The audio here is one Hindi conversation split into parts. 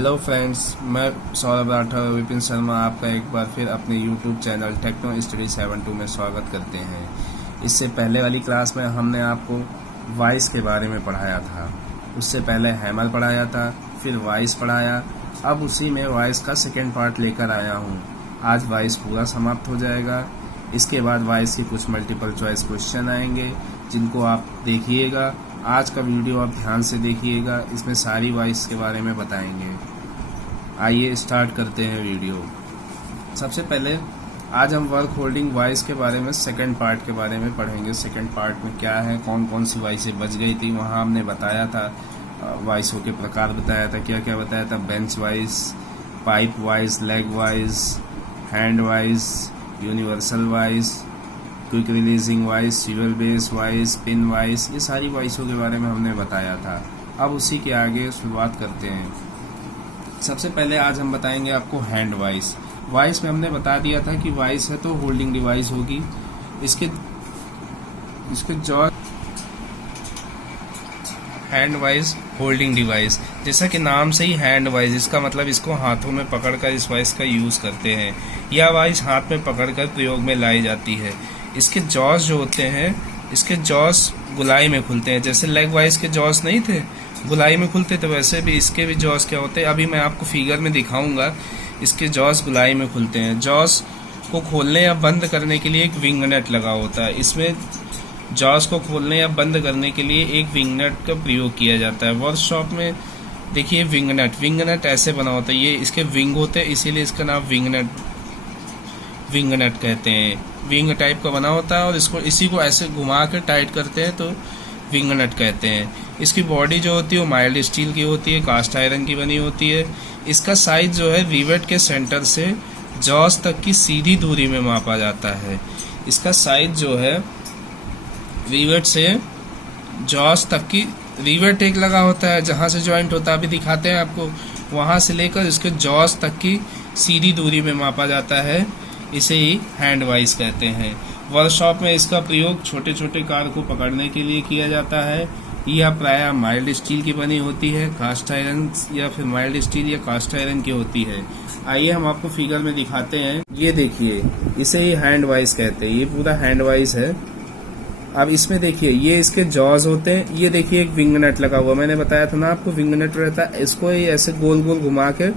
हेलो फ्रेंड्स, मैं सौरभ राठौर और विपिन शर्मा आपका एक बार फिर अपने यूट्यूब चैनल टेक्नो स्टडी 72 में स्वागत करते हैं। इससे पहले वाली क्लास में हमने आपको वॉइस के बारे में पढ़ाया था। उससे पहले हैमर पढ़ाया था, फिर वॉइस पढ़ाया। अब उसी में वॉइस का सेकेंड पार्ट लेकर आया हूँ। आज वॉइस पूरा समाप्त हो जाएगा। इसके बाद वॉइस की कुछ मल्टीपल चॉइस क्वेश्चन आएंगे जिनको आप देखिएगा। आज का वीडियो आप ध्यान से देखिएगा, इसमें सारी वॉइस के बारे में बताएंगे। आइए स्टार्ट करते हैं वीडियो। सबसे पहले आज हम वर्क होल्डिंग वॉइस के बारे में सेकंड पार्ट के बारे में पढ़ेंगे। सेकंड पार्ट में क्या है, कौन कौन सी वॉइसें बच गई थी, वहाँ हमने बताया था। वॉइसों के प्रकार बताया था, क्या क्या बताया था। Bench vice, pipe vice, leg vice, hand vice, universal vice, quick releasing vice, swivel base vice, पिन वॉइस, ये सारी वॉइसों के बारे में हमने बताया था। अब उसी के आगे शुरुआत करते हैं। सबसे पहले आज हम बताएंगे आपको हैंड वॉइस। वॉइस में हमने बता दिया था कि वॉइस है तो होल्डिंग डिवाइस होगी। इसके jaw hand voice holding device, जैसा कि नाम से ही हैंड वॉइस, इसका मतलब इसको हाथों में पकड़कर इस वॉइस का यूज करते हैं। यह वॉइस हाथ में पकड़कर प्रयोग में लाई जाती है। इसके जॉस जो होते हैं, इसके जॉस गुलाई में खुलते हैं। जैसे लेग वॉइस के जॉस नहीं थे, गुलाई में खुलते थे, वैसे भी इसके भी जॉस क्या होते हैं, अभी मैं आपको फिगर में दिखाऊंगा। इसके जॉस गुलाई में खुलते हैं। जॉस को खोलने या बंद करने के लिए एक विंग नट लगा होता है। इसमें जॉस को खोलने या बंद करने के लिए एक विंग नट का प्रयोग किया जाता है। वर्कशॉप में देखिए विंग नट ऐसे बना होता है। ये इसके विंग होते हैं, इसीलिए इसका नाम विंग नट कहते हैं। विंग टाइप का बना होता है और इसी को ऐसे घुमा कर टाइट करते हैं तो विंग नट कहते हैं। इसकी बॉडी जो होती है वो माइल्ड स्टील की होती है, कास्ट आयरन की बनी होती है। इसका साइज जो है रिवेट के सेंटर से जॉस तक की सीधी दूरी में मापा जाता है। इसका साइज जो है रिवेट से जॉस तक की, रिवेट एक लगा होता है जहां से जॉइंट होता है, अभी दिखाते हैं आपको, वहां से लेकर इसके जॉस तक की सीधी दूरी में मापा जाता है। इसे ही हैंड वॉइस कहते हैं। वर्कशॉप में इसका प्रयोग छोटे छोटे कार को पकड़ने के लिए किया जाता है। यह प्रायः माइल्ड स्टील की बनी होती है, कास्ट आयरन या फिर माइल्ड स्टील या कास्ट आयरन की होती है। आइए हम आपको फिगर में दिखाते हैं। ये देखिए, इसे ही हैंड वॉइस कहते हैं। ये पूरा हैंड वॉइस है। अब इसमें देखिए, ये इसके जॉज होते हैं। ये देखिए एक विंग नट लगा हुआ, मैंने बताया था ना आपको, विंग नट रहता है। इसको ही ऐसे गोल गोल घुमा के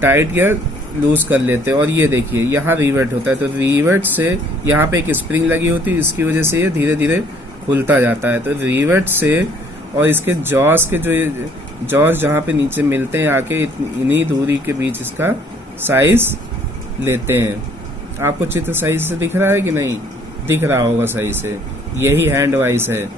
टाइट या लूज कर लेते हैं। और ये देखिए यहाँ रिवेट होता है, तो रिवेट से यहाँ पे एक स्प्रिंग लगी होती है, इसकी वजह से ये धीरे धीरे खुलता जाता है। तो रिवेट से और इसके जॉस के जो जॉस जहाँ पे नीचे मिलते हैं आके, इन्हीं दूरी के बीच इसका साइज लेते हैं। आपको चित्र सही से दिख रहा है कि नहीं? दिख रहा होगा सही से। यही हैंड वॉइस है।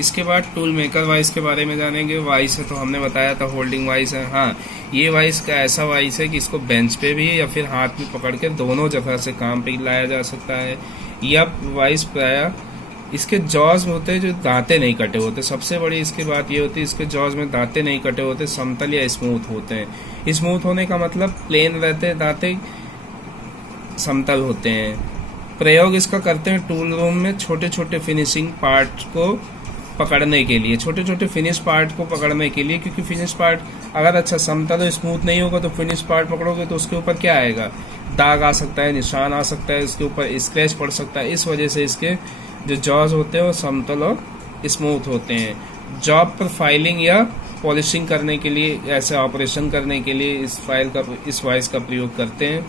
इसके बाद टूल मेकर वॉइस के बारे में जानेंगे। वॉइस है तो हमने बताया था होल्डिंग वॉइस है। हाँ, ये वॉइस का ऐसा वॉइस है कि इसको बेंच पे भी या फिर हाथ में पकड़ के दोनों जगह से काम पे लाया जा सकता है। यह वॉइस प्रायः इसके जॉज होते हैं जो दांते नहीं कटे होते। सबसे बड़ी इसकी बात ये होती है, इसके जॉज में दांते नहीं कटे होते, समतल या स्मूथ होते हैं। स्मूथ होने का मतलब प्लेन रहते हैं, दांते समतल होते हैं। प्रयोग इसका करते हैं टूल रूम में छोटे छोटे फिनिशिंग पार्ट को पकड़ने के लिए, छोटे छोटे फिनिश पार्ट को पकड़ने के लिए। क्योंकि फिनिश पार्ट अगर अच्छा समतल और स्मूथ नहीं होगा तो फिनिश पार्ट पकड़ोगे तो उसके ऊपर क्या आएगा, दाग आ सकता है, निशान आ सकता है, इसके ऊपर स्क्रैच पड़ सकता है। इस वजह से इसके जो जॉज होते हैं वो समतल और स्मूथ होते हैं। जॉब पर फाइलिंग या पॉलिशिंग करने के लिए, ऐसे ऑपरेशन करने के लिए इस वॉइस का प्रयोग करते हैं।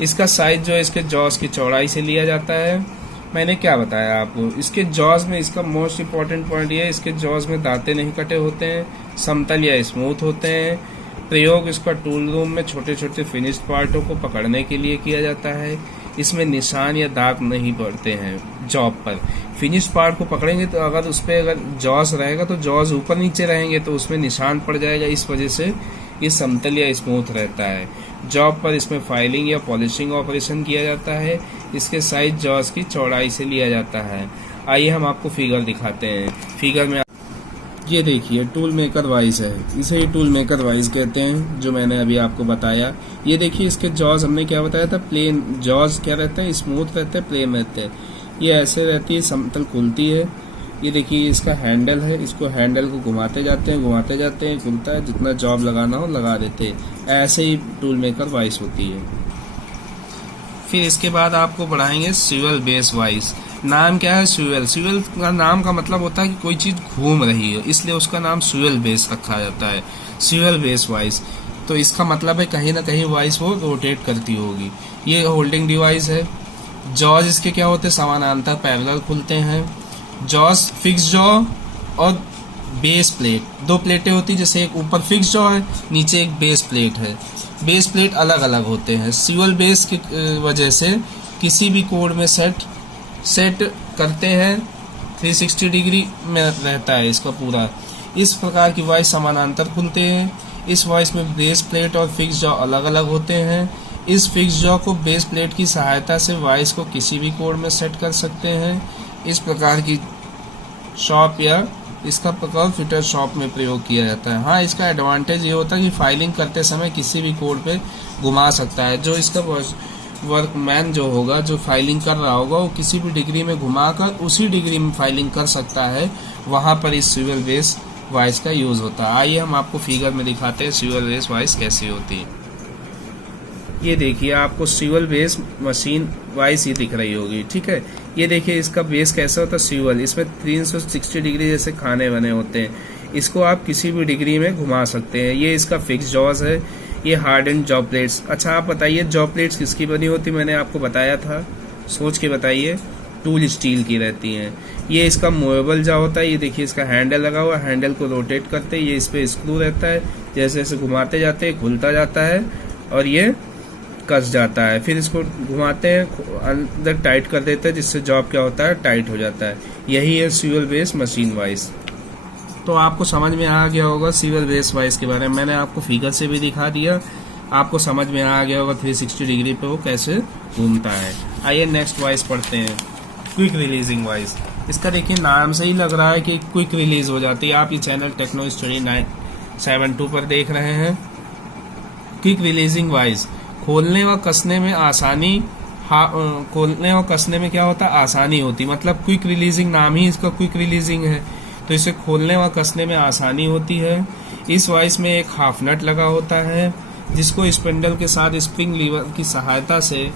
इसका साइज जो है इसके जॉस की चौड़ाई से लिया जाता है। मैंने क्या बताया आपको, इसके जॉज में इसका मोस्ट इम्पॉर्टेंट पॉइंट ये है, इसके जॉज में दांते नहीं कटे होते हैं, समतल या स्मूथ होते हैं। प्रयोग इसका टूल रूम में छोटे छोटे फिनिश्ड पार्टों को पकड़ने के लिए किया जाता है। इसमें निशान या दाग नहीं पड़ते हैं जॉब पर। फिनिश पार्ट को पकड़ेंगे तो अगर उस पर अगर जॉज रहेगा तो जॉज ऊपर नीचे रहेंगे तो उसमें निशान पड़ जाएगा। इस वजह से ये समतल या स्मूथ रहता है। जॉब पर इसमें फाइलिंग या पॉलिशिंग ऑपरेशन किया जाता है। इसके साइज जॉस की चौड़ाई से लिया जाता है। आइए हम आपको फिगर दिखाते हैं। फिगर में ये देखिए टूल मेकर वॉइस है, इसे ही टूल मेकर वॉइस कहते हैं, जो मैंने अभी आपको बताया। ये देखिए इसके जॉज हमने क्या बताया था, प्लेन जॉज क्या रहता है, स्मूथ रहते हैं, प्लेन रहते हैं। ये ऐसे रहती है, समतल खुलती है। ये देखिए इसका हैंडल है, इसको हैंडल को घुमाते जाते हैं, खुलता है, जितना जॉब लगाना हो लगा देते हैं। ऐसे ही टूल मेकर वाइस होती है। फिर इसके बाद आपको बढ़ाएंगे स्विvel बेस वाइस। नाम क्या है? स्विvel। स्विvel का नाम का मतलब होता है कि कोई चीज घूम रही है, इसलिए उसका नाम स्विvel बेस रखा जाता है, स्विvel बेस वाइस। तो इसका मतलब है कहीं ना कहीं वाइस वो रोटेट करती होगी। ये होल्डिंग डिवाइस है। जॉज इसके क्या होते हैं? समानांतर पैरेलल खुलते हैं। जॉज फिक्स जॉ और बेस प्लेट, दो प्लेटें होती है, जैसे एक ऊपर फिक्स जॉ है, नीचे एक बेस प्लेट है। बेस प्लेट अलग अलग होते हैं। स्विvel बेस की वजह से किसी भी कोड में सेट करते हैं 360 डिग्री में रहता है इसका पूरा। इस प्रकार की वॉइस समानांतर खुलते हैं। इस वॉइस में बेस प्लेट और फिक्स जॉ अलग अलग होते हैं। इस फिक्स जॉ को बेस प्लेट की सहायता से वॉइस को किसी भी कोड में सेट कर सकते हैं। इस प्रकार की शॉप या इसका प्रकार फिटर शॉप में प्रयोग किया जाता है। हाँ, इसका एडवांटेज ये होता है कि फाइलिंग करते समय किसी भी कोड पे घुमा सकता है। जो इसका वर्कमैन जो होगा, जो फाइलिंग कर रहा होगा, वो किसी भी डिग्री में घुमाकर उसी डिग्री में फाइलिंग कर सकता है। वहाँ पर इस स्विvel बेस वॉइस का यूज होता है। आइए हम आपको फिगर में दिखाते हैं स्विvel बेस वॉइस कैसी होती है। ये देखिए आपको स्विvel बेस मशीन वॉइस ही दिख रही होगी, ठीक है। ये देखिए इसका बेस कैसा होता है स्विvel। इसमें 360 डिग्री जैसे खाने बने होते हैं। इसको आप किसी भी डिग्री में घुमा सकते हैं। ये इसका फिक्स जॉज है। ये हार्ड एंड जॉ प्लेट्स। अच्छा आप बताइए जॉ प्लेट्स किसकी बनी होती? मैंने आपको बताया था, सोच के बताइए। टूल स्टील की रहती हैं। ये इसका मूवेबल जॉ होता है। ये देखिए इसका हैंडल लगा हुआ है, हैंडल को रोटेट करते हैं, ये इस पे स्क्रू रहता है, जैसे जैसे घुमाते जाते हैं खुलता जाता है और ये कस जाता है। फिर इसको घुमाते हैं, अंदर टाइट कर देते हैं, जिससे जॉब क्या होता है टाइट हो जाता है। यही है स्विvel बेस मशीन वॉइस। तो आपको समझ में आ गया होगा स्विvel बेस वॉइस के बारे में। मैंने आपको फिगर से भी दिखा दिया, आपको समझ में आ गया होगा 360 डिग्री पे वो कैसे घूमता है। आइए नेक्स्ट वॉइस पढ़ते हैं, क्विक रिलीजिंग वॉइस। इसका देखिए नाम से ही लग रहा है कि क्विक रिलीज हो जाती है। आप ये चैनल टेक्नो स्टडी 972 पर देख रहे हैं। क्विक रिलीजिंग वॉइस, खोलने व कसने में आसानी, खोलने और कसने में क्या होता है? आसानी होती। मतलब क्विक रिलीजिंग, नाम ही इसका क्विक रिलीजिंग है, तो इसे खोलने व कसने में आसानी होती है। इस वॉइस में एक हाफ नट लगा होता है, जिसको स्पिंडल के साथ स्प्रिंग लीवर की सहायता से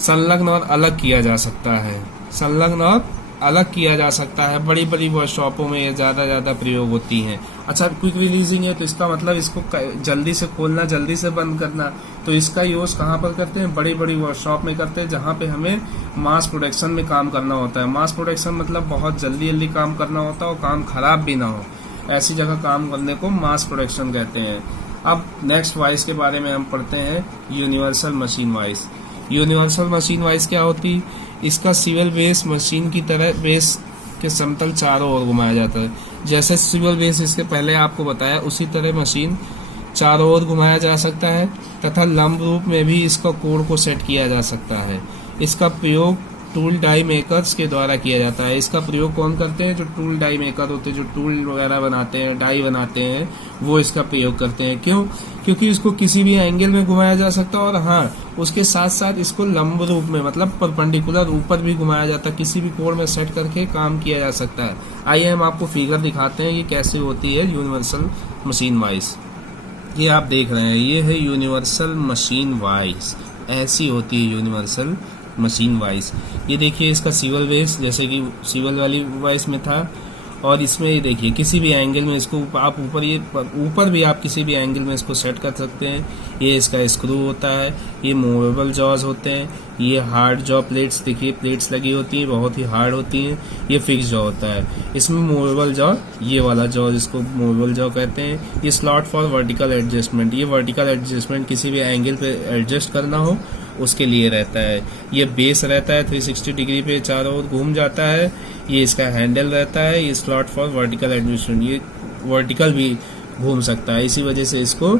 संलग्न और अलग किया जा सकता है। संलग्न और अलग किया जा सकता है। बड़ी बड़ी वर्कशॉपों में ये ज्यादा प्रयोग होती हैं। अच्छा क्विक रिलीजिंग है तो इसका मतलब इसको जल्दी से खोलना, जल्दी से बंद करना। तो इसका यूज कहाँ पर करते हैं? बड़ी बड़ी वर्कशॉप में करते हैं, जहाँ पे हमें मास प्रोडक्शन में काम करना होता है। मास प्रोडक्शन मतलब बहुत जल्दी काम करना होता है और काम खराब भी ना हो, ऐसी जगह काम करने को मास प्रोडक्शन कहते हैं। अब नेक्स्ट वॉइस के बारे में हम पढ़ते हैं, universal machine voice. Universal machine voice क्या होती? इसका स्विvel बेस मशीन की तरह बेस के समतल चारों ओर घुमाया जाता है। जैसे स्विvel बेस इसके पहले आपको बताया, उसी तरह मशीन चारों ओर घुमाया जा सकता है तथा लंब रूप में भी इसका कोण को सेट किया जा सकता है। इसका प्रयोग टूल डाई मेकर्स के द्वारा किया जाता है। इसका प्रयोग कौन करते हैं? जो टूल डाई मेकर होते हैं, जो टूल वगैरह बनाते हैं, डाई बनाते हैं, वो इसका प्रयोग करते हैं। क्यों? क्योंकि इसको किसी भी एंगल में घुमाया जा सकता है और हाँ, उसके साथ साथ इसको लंब रूप में मतलब परपेंडिकुलर ऊपर भी घुमाया जाता है। किसी भी कोण में सेट करके काम किया जा सकता है। आइए हम आपको फिगर दिखाते हैं ये कैसे होती है यूनिवर्सल मशीन वॉइस। ये आप देख रहे हैं, ये है यूनिवर्सल मशीन वॉइस। ऐसी होती है यूनिवर्सल मशीन वॉइस। ये देखिए इसका स्विvel बेस जैसे कि स्विvel वाली वॉइस में था, और इसमें ये देखिए किसी भी एंगल में इसको आप ऊपर भी आप किसी भी एंगल में इसको सेट कर सकते हैं। ये इसका स्क्रू होता है। ये मूवेबल जॉज होते हैं। ये हार्ड जॉ प्लेट्स, देखिए प्लेट्स लगी होती हैं, बहुत ही हार्ड होती हैं। ये फिक्स जॉ होता है। इसमें मूवेबल जॉ, ये वाला जॉ जिसको मूवेबल जॉ कहते हैं। ये स्लॉट फॉर वर्टिकल एडजस्टमेंट, ये वर्टिकल एडजस्टमेंट किसी भी एंगल पे एडजस्ट करना हो उसके लिए रहता है। ये बेस रहता है 360 डिग्री पे चारों ओर घूम जाता है। ये इसका हैंडल रहता है। ये स्लॉट फॉर वर्टिकल एडजस्टमेंट, ये वर्टिकल भी घूम सकता है। इसी वजह से इसको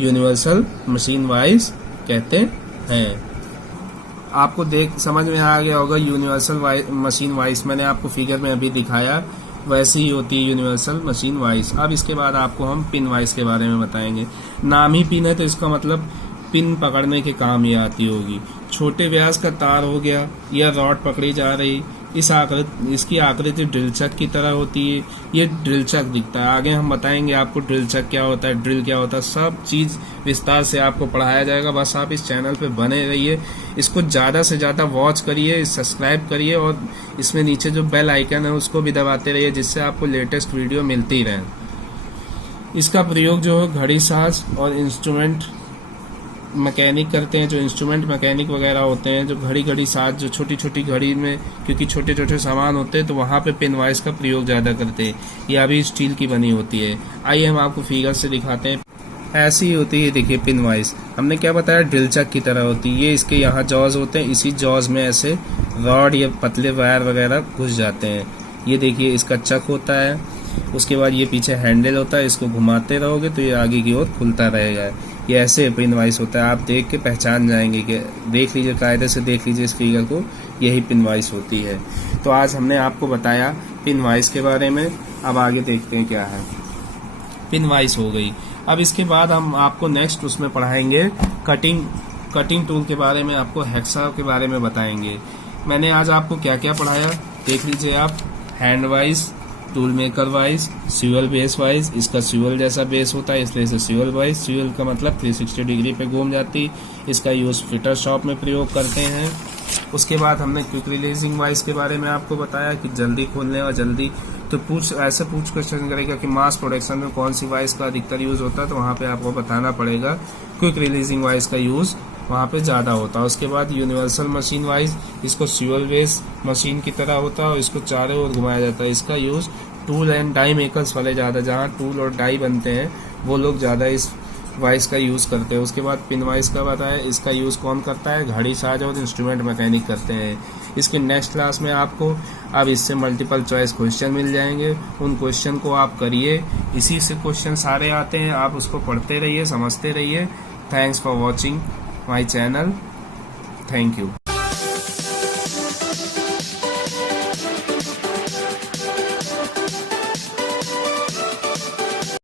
यूनिवर्सल मशीन वॉइस कहते हैं। आपको समझ में आ गया होगा यूनिवर्सल मशीन वॉइस। मैंने आपको फिगर में अभी दिखाया, वैसी ही होती है यूनिवर्सल मशीन वॉइस। अब इसके बाद आपको हम पिन वॉइस के बारे में बताएंगे। नाम ही पिन है तो इसका मतलब पिन पकड़ने के काम ये आती होगी। छोटे व्यास का तार हो गया या रॉड पकड़ी जा रही इसकी आकृति ड्रिल चक की तरह होती है। ये ड्रिल चक दिखता है। आगे हम बताएंगे आपको ड्रिल चक क्या होता है, ड्रिल क्या होता है, सब चीज़ विस्तार से आपको पढ़ाया जाएगा। बस आप इस चैनल पे बने रहिए, इसको ज़्यादा से ज़्यादा वॉच करिए, सब्सक्राइब करिए और इसमें नीचे जो बेल आइकन है उसको भी दबाते रहिए, जिससे आपको लेटेस्ट वीडियो मिलती रहे। इसका प्रयोग जो है घड़ी साज और इंस्ट्रूमेंट मैकेनिक करते हैं। जो इंस्ट्रूमेंट मैकेनिक वगैरह होते हैं, जो घड़ी साज, जो छोटी छोटी घड़ी में क्योंकि छोटे छोटे सामान होते हैं तो वहाँ पे पिन वाइज का प्रयोग ज़्यादा करते हैं। ये अभी स्टील की बनी होती है। आइए हम आपको फिगर से दिखाते हैं। ऐसी ही होती है, देखिए पिन वाइज। हमने क्या बताया, ड्रिल चक की तरह होती है। ये इसके यहाँ जॉज होते हैं, इसी जॉज में ऐसे रॉड या पतले वायर वगैरह घुस जाते हैं। ये देखिए इसका चक होता है। उसके बाद ये पीछे हैंडल होता है, इसको घुमाते रहोगे तो ये आगे की ओर खुलता रहेगा। ये ऐसे पिन वाइज होता है। आप देख के पहचान जाएंगे कि देख लीजिए, कायदे से देख लीजिए इस फिगर को, यही पिन वाइज होती है। तो आज हमने आपको बताया पिन वाइज के बारे में। अब आगे देखते हैं क्या है। पिन वाइज हो गई। अब इसके बाद हम आपको नेक्स्ट उसमें पढ़ाएंगे कटिंग टूल के बारे में, आपको हेक्सा के बारे में बताएंगे। मैंने आज आपको क्या क्या पढ़ाया देख लीजिए आप। Hand vice, tool maker vice, swivel base vice. इसका स्यूल जैसा बेस होता है इसलिए इसे स्यूल वाइज। स्यूल का मतलब 360 डिग्री पे घूम जाती। इसका यूज फिटर शॉप में प्रयोग करते हैं। उसके बाद हमने क्विक रिलीजिंग वाइज के बारे में आपको बताया कि जल्दी खोलने और जल्दी तो ऐसे पूछ क्वेश्चन करेगा कि मास प्रोडक्शन में कौन सी वाइज का अधिकतर यूज होता है, तो वहाँ पे आपको बताना पड़ेगा क्विक रिलीजिंग वाइज का यूज वहाँ पे ज़्यादा होता है। उसके बाद यूनिवर्सल मशीन वाइज, इसको स्यूल बेस मशीन की तरह होता है और इसको चारों ओर घुमाया जाता है। इसका use tool and die makers वाले ज़्यादा, जहाँ टूल और डाई बनते हैं वो लोग ज़्यादा इस वाइज का यूज़ करते हैं। उसके बाद पिन वाइज का बताया, इसका यूज़ कौन करता है, घड़ी साज और इंस्ट्रूमेंट मैकेनिक करते हैं। इसके नेक्स्ट क्लास में आपको अब इससे मल्टीपल चॉइस क्वेश्चन मिल जाएंगे। उन क्वेश्चन को आप करिए, इसी से क्वेश्चन सारे आते हैं। आप उसको पढ़ते रहिए, समझते रहिए। Thanks for watching my channel. Thank you.